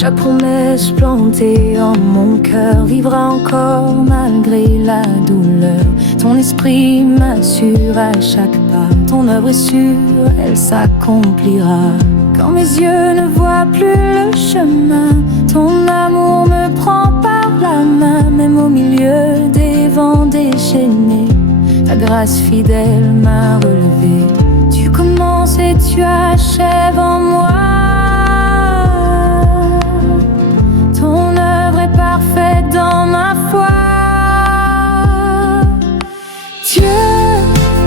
Chaque promesse plantée en mon cœur vivra encore malgré la douleur. Ton esprit m'assure à chaque pas, ton œuvre est sûre, elle s'accomplira. Quand mes yeux ne voient plus le chemin, ton amour me prend par la main. Même au milieu des vents déchaînés, ta grâce fidèle m'a relevé. Tu commences et tu achèves en moi. Ton œuvre est parfaite dans ma foi. Dieu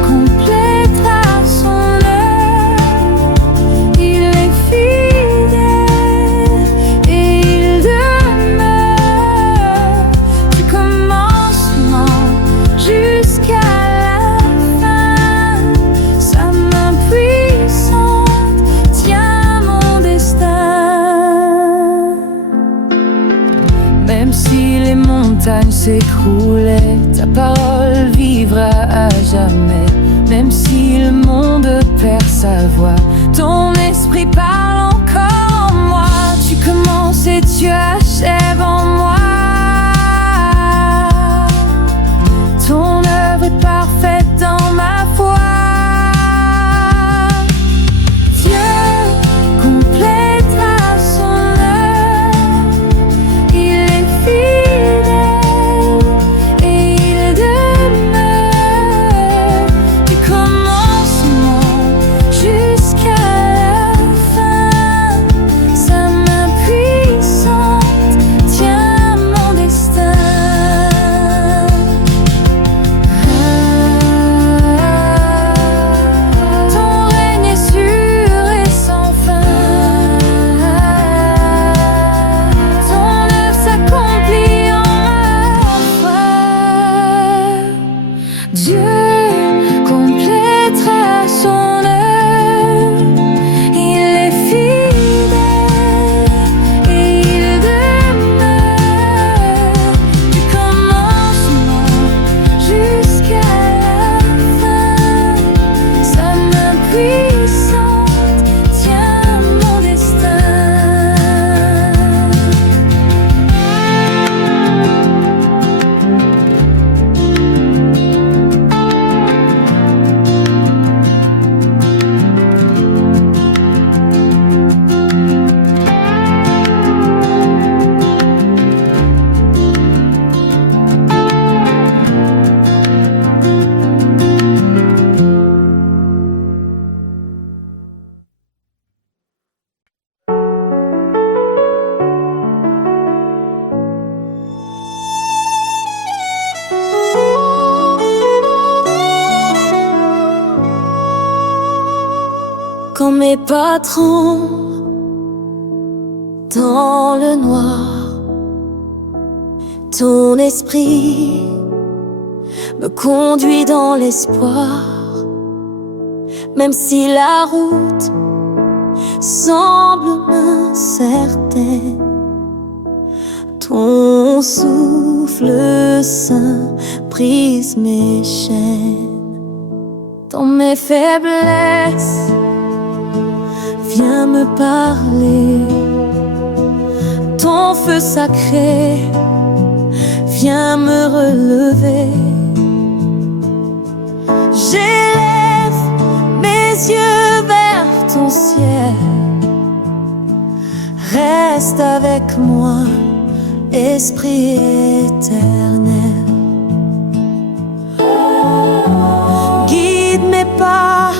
complétera son œuvre. Il est fidèle et il demeure du commencement jusqu'à la fin. Sa main puissante tient mon destin. Même si les montagnes s'écroulaient, ta parole vivra à jamais. Même si le monde perd sa voix, ton esprit parle encore en moi. Tu commences et tu achèves en moi. Ton œuvre est parfaite dans ma foi. Dieu complétera son œuvre. Il est fidèle et il demeure du commencement jusqu'à la fin. Sa main puissante tient mon destin. Ton règne est sûr et sans fin. Ton œuvre s'accomplit en ma foi. Dieu complétera son œuvre. Il est fidèle et il demeure du commencement jusqu'à la fin. Sa main puissante tient mon destin. Quand mes pas tremblent dans le noir, ton esprit me conduit dans l'espoir. Même si la route semble incertaine, ton souffle saint brise mes chaînes. Dans mes faiblesses, viens me parler. Ton feu sacré vient me relever. J'élève mes yeux vers ton ciel. Reste avec moi, Esprit éternel. Guide mes pas,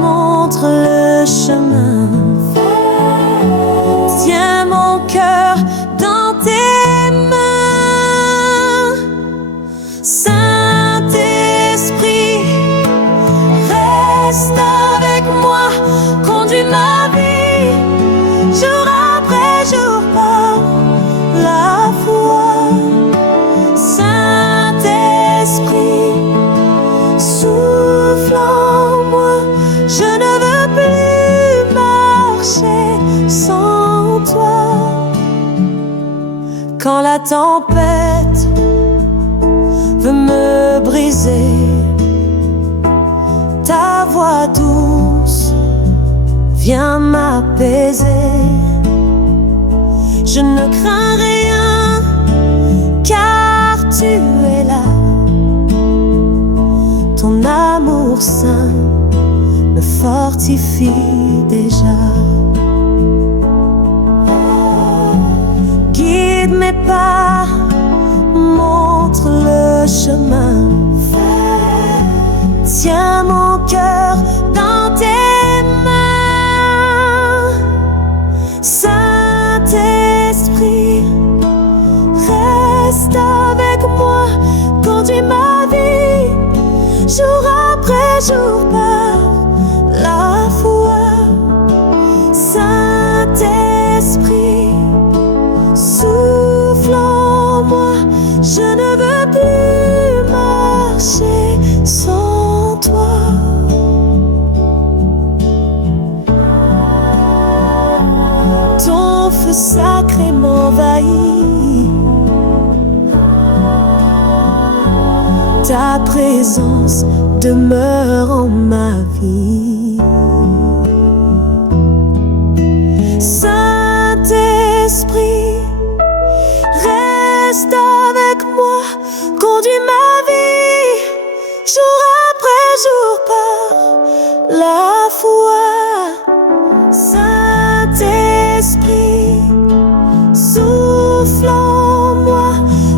montre le chemin. Tiens mon cœur dans tes mains. Saint-Esprit, reste avec moi, conduis ma vie, jour après jour par la foi. Saint-Esprit, souffle en moi, je ne veux plus marcher sans toi. Quand la tempête veut me briser, ta voix douce vient m'apaiser. je ne crains rien, car tu es là. Ton amour saint me fortifie déjà. Guide mes pas, montre le chemin. Tiens mon cœur dans tes mains. Saint-Esprit, reste avec moi, conduis ma vie, jour après jour par la foi. Saint-Esprit, souffle en moi, je ne veux plus marcher sans toi. Ton feu sacré m'envahit, ta présence demeure en ma vie. Saint-Esprit, reste avec moi, conduis ma vie, jour après jour par la foi. Saint-Esprit, souffle en moi,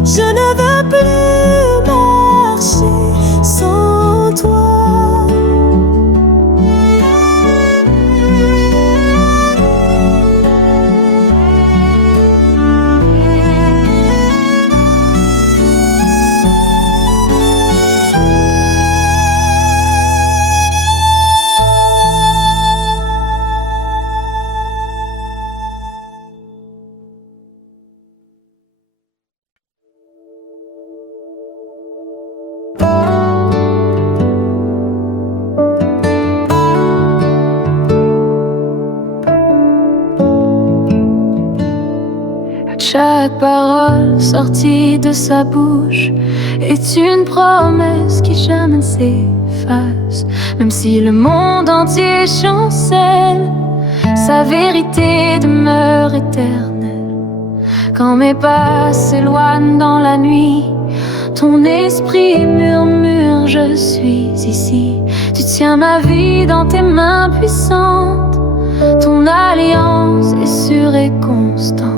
je ne veux plus marcher sans toi. Chaque parole sortie de sa bouche est une promesse qui jamais ne s'efface. Même si le monde entier chancelle, sa vérité demeure éternelle. Quand mes pas s'éloignent dans la nuit, ton esprit murmure, je suis ici. Tu tiens ma vie dans tes mains puissantes, ton alliance est sûre et constante.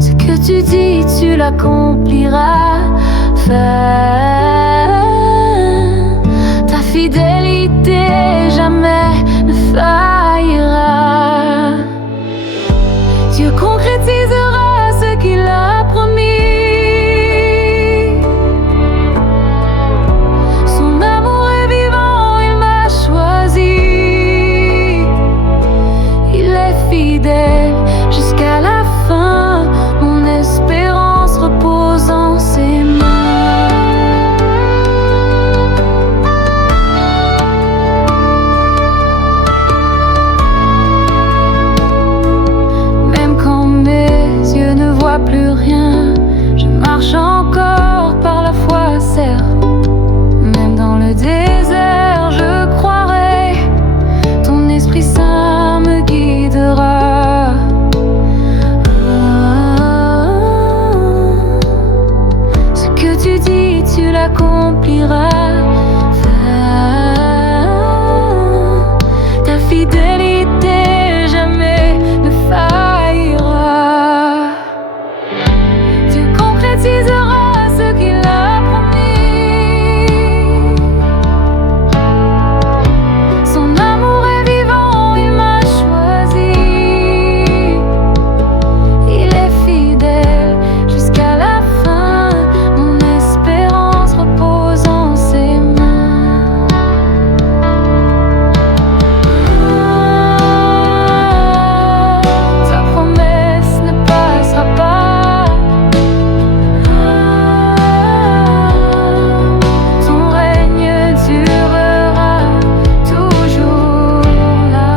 Ce que tu dis, tu l'accompliras. Fais ta fidélité, jamais ne faillira. Dieu concrétisera ce qu'il a promis. Son amour est vivant, il m'a choisi. Fidèle jusqu'à la fin, mon espérance repose en ses mains. Même quand mes yeux ne voient plus rien, je marche encore par la foi, certes. Même dans le désert, je croirai, ton Esprit Saint me guidera. Ce que tu dis, tu l'accompliras. Ta fidélité jamais ne faillira. Dieu concrétisera ce qu'il a promis. Son amour est vivant, il m'a choisi. Il est fidèle jusqu'à la fin, mon espérance repose en ses mains. Ta promesse ne passera pas. Ton règne durera toujours là.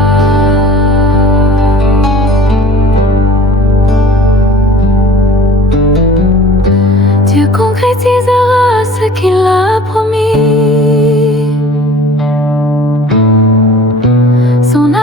Dieu concrétisera ce qu'il a promis. Son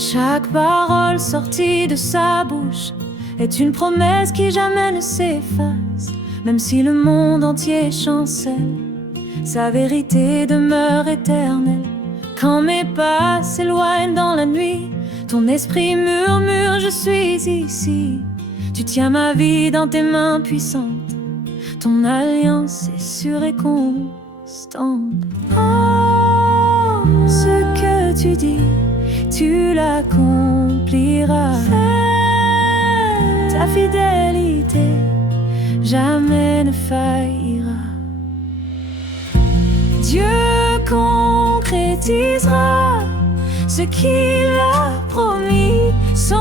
Chaque parole sortie de sa bouche est une promesse qui jamais ne s'efface. Même si le monde entier chancelle, sa vérité demeure éternelle. Quand mes pas s'éloignent dans la nuit, ton esprit murmure, je suis ici. Tu tiens ma vie dans tes mains puissantes, ton alliance est sûre et constante. Oh, ce que tu dis, tu l'accompliras. Ta fidélité jamais ne faillira. Dieu concrétisera ce qu'il a promis. Son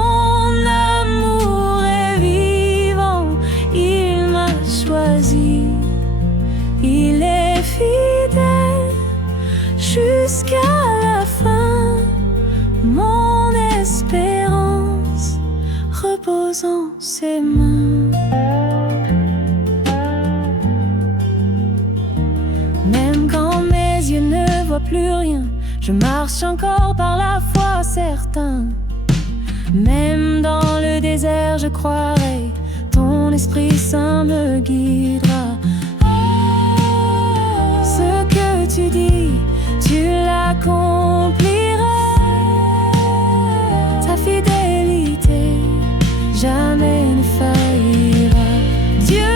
amour est vivant, il m'a choisi. Il est fidèle jusqu'à la fin. Mon espérance repose en ses mains. Même quand mes yeux ne voient plus rien, je marche encore par la foi, certain. Même dans le désert, je croirai, ton Esprit Saint me guidera. Ce que tu dis, tu l'accompliras. Ta fidélité jamais ne faillira. Dieu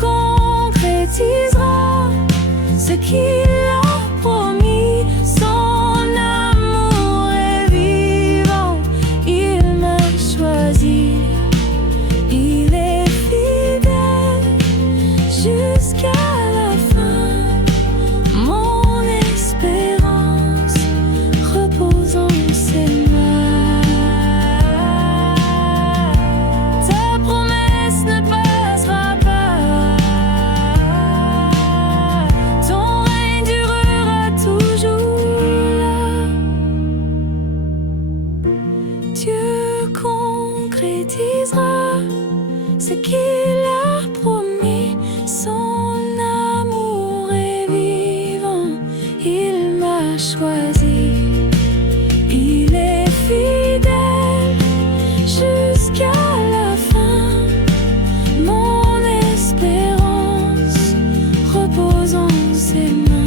concrétisera ce qu'il a promis. Son amour est vivant, il m'a choisi. Il est fidèle jusqu'à la fin. Mon espérance repose en ses mains. Ta promesse ne passera pas. Ton règne durera toujours là. Dieu concrétisera ce qu'il a promis. Son amour est vivant, il m'a choisi. Il est fidèle jusqu'à la fin. Mon espérance repose en ses mains.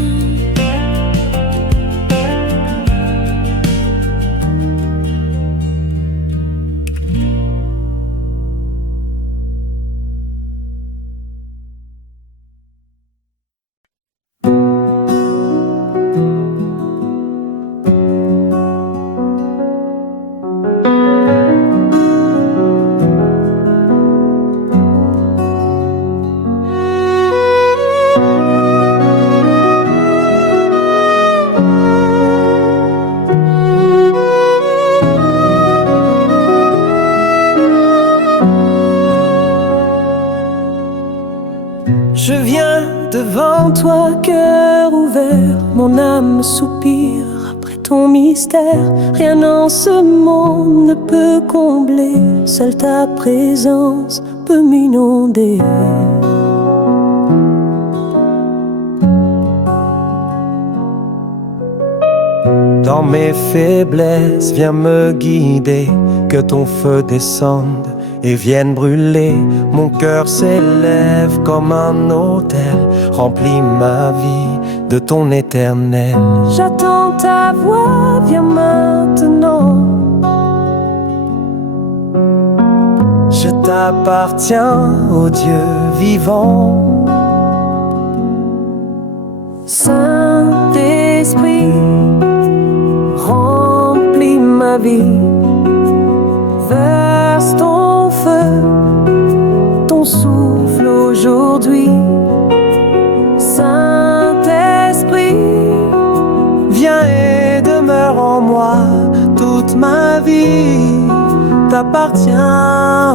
Je viens devant toi, cœur ouvert, mon âme soupire après ton mystère. Rien en ce monde ne peut combler, seule ta présence peut m'inonder. Dans mes faiblesses, viens me guider, que ton feu descende et vienne brûler. Mon cœur s'élève comme un autel, remplis ma vie de ton éternel. J'attends ta voix, viens maintenant. Je t'appartiens, ô Dieu vivant. Saint-Esprit, remplis ma vie. Verse ton feu, ton souffle aujourd'hui. Saint-Esprit, viens et demeure en moi. Toute ma vie t'appartient,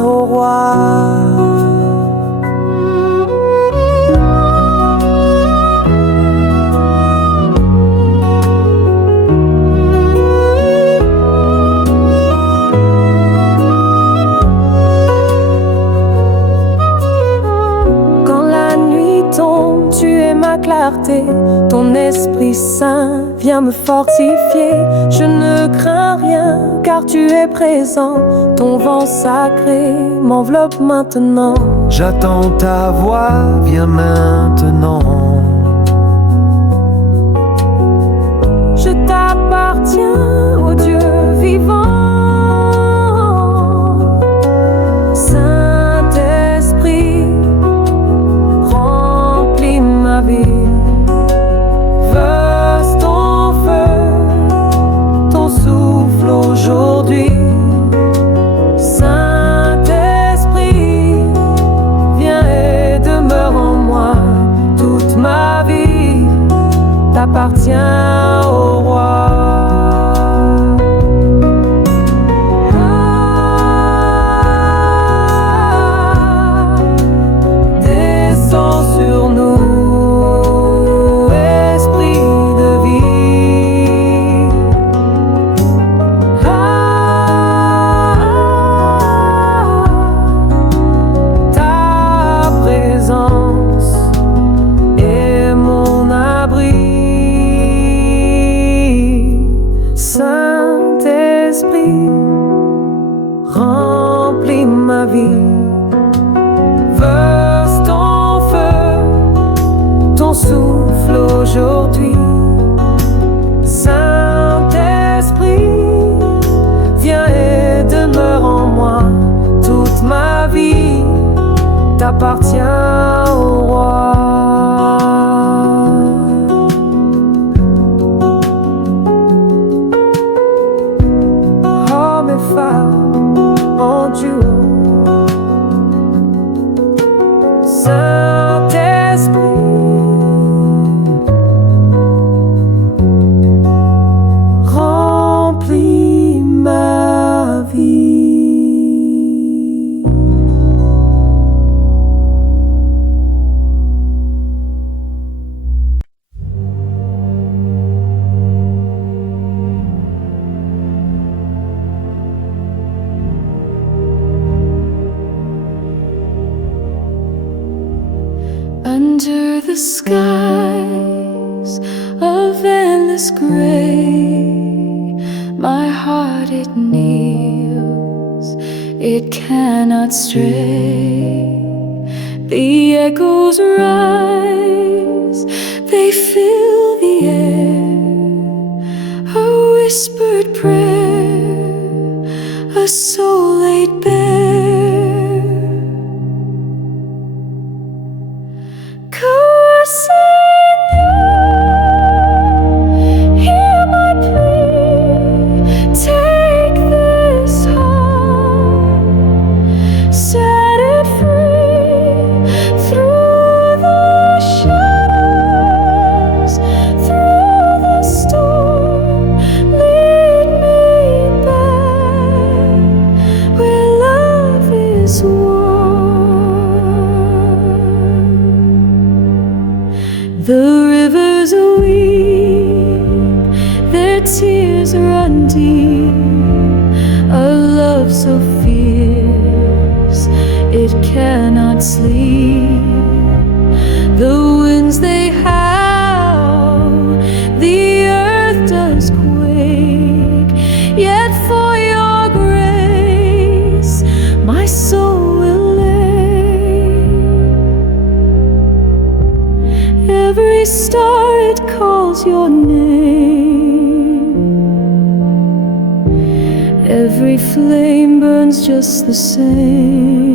ô roi. Ton Esprit Saint viens me fortifier. Je ne crains rien car tu es présent. Ton vent sacré m'enveloppe maintenant. J'attends ta voix, viens maintenant. Je t'appartiens, ô Dieu vivant. Saint-Esprit, remplis ma vie. Verse ton feu, ton souffle aujourd'hui. Saint-Esprit, viens et demeure en moi. Toute ma vie t'appartient, ô roi. Descends sur nous, esprit de vie. Ta présence est mon abri. Saint-Esprit, remplis ma vie. Verse ton feu, ton souffle aujourd'hui. Saint-Esprit, viens et demeure en moi. Toute ma vie t'appartient, ô roi. Hommes et femmes en duo. Saint-Esprit, remplis ma vie. Under the skies of endless gray, my heart it kneels, it cannot stray. The echoes rise, they fill the air, a whispered prayer, a soul laid bare. Hear my plea, take this heart, set it free through the shadows, through the storm. Lead me back where love is warm. The rivers weep, their tears run deep. A love so fierce, it cannot sleep. The winds they howl, the earth does quake. Yet for your grace, my soul will lay. Every star it calls your name. Every flame burns just the same.